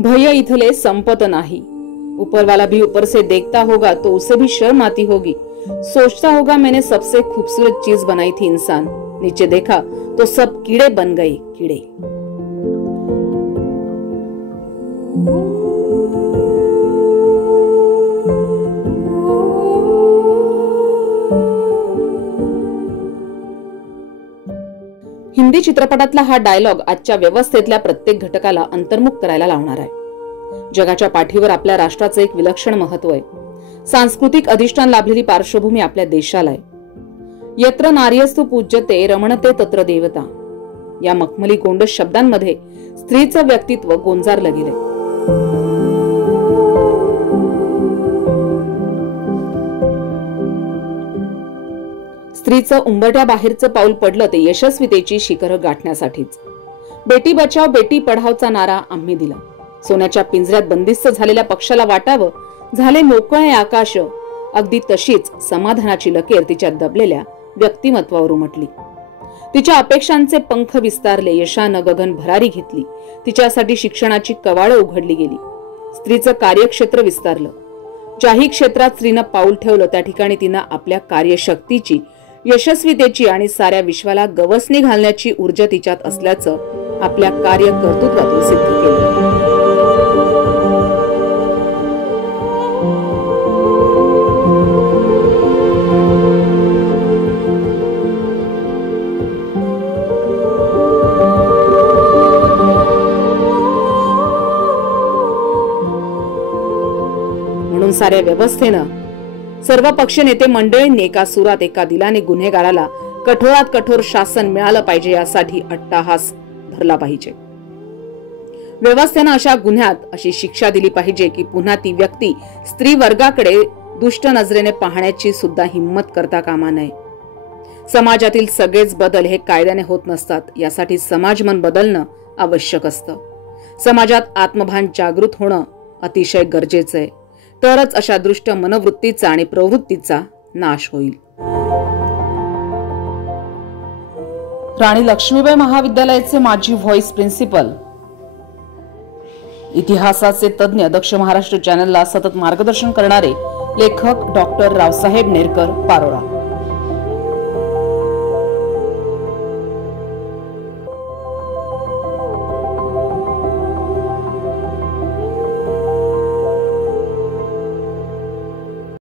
भय इथले संपत नाही। ऊपर वाला भी ऊपर से देखता होगा तो उसे भी शर्म आती होगी। सोचता होगा मैंने सबसे खूबसूरत चीज बनाई थी इंसान, नीचे देखा तो सब कीड़े बन गए कीड़े। हिंदी चित्रपटातला हा डायलॉग आजच्या व्यवस्थेतल्या प्रत्येक घटकाला अंतर्मुख करायला लावणार आहे। जगाच्या पाठीवर आपल्या राष्ट्राचं एक विलक्षण महत्व आहे। सांस्कृतिक अधिष्ठान लाभलेली पार्श्वभूमी आपल्या देशाला आहे। यत्र नार्यस्तु पूज्यते रमणते तत्र देवता या मखमली गोंडस शब्दांमध्ये स्त्रीचं व्यक्तित्व गोंजारलं गेलंय। स्त्रीचं उंबरठ्या बाहेरचं पाऊल पडलं ते यशस्वीतेची शिखरं गाठण्यासाठीच। बेटी बचाव बेटी पढावचा नारा आम्ही दिला। सोन्याच्या पिंजऱ्यात बंदिस्त झालेल्या पक्षाला वाटावं झाले मोकळे आकाश, अगदी तशीच समाधानाची लकीर तिच्या दबलेल्या व्यक्तिमत्वावर उमटली। तिच्या अपेक्षांचे पंख विस्तारले, यशानं गगन भरारी घेतली। तिच्यासाठी शिक्षणाची कवाडं उघडली गेली। स्त्रीचं कार्यक्षेत्र विस्तारलं। ज्याही क्षेत्रात स्त्रीनं पाऊल ठेवलं त्या ठिकाणी तिनं आपल्या कार्यशक्तीची, यशस्वीतेची आणि साऱ्या विश्वाला गवसणी घालण्याची ऊर्जा तिच्यात असल्याचं आपल्या कार्यकर्तृत्वातून सिद्ध केलं। म्हणून साऱ्या व्यवस्थेनं, सर्व पक्ष नेते मंडळींनी एका सुरात एका दिलाने गुन्हेगाराला कठोरात कठोर शासन मिळालं पाहिजे यासाठी अट्टाहास धरला पाहिजे। व्यवस्थेनं अशा गुन्ह्यात अशी शिक्षा दिली पाहिजे की पुन्हा ती व्यक्ती स्त्री वर्गाकडे दुष्ट नजरेने पाहण्याची सुद्धा हिम्मत करता कामा नये। समाजातील सगळेच बदल हे कायद्याने होत नसतात, यासाठी समाजमन बदलणं आवश्यक असतं। समाजात आत्मभान जागृत होणं अतिशय गरजेचं आहे, तरच अशा दुष्ट मनोवृत्तीचा आणि प्रवृत्तीचा नाश होईल। राणी लक्ष्मीबाई महाविद्यालयाचे माजी व्हाईस प्रिन्सिपल, इतिहासाचे तज्ञ, दक्ष महाराष्ट्र चॅनलला सतत मार्गदर्शन करणारे लेखक डॉक्टर रावसाहेब नेरकर, पारोळा।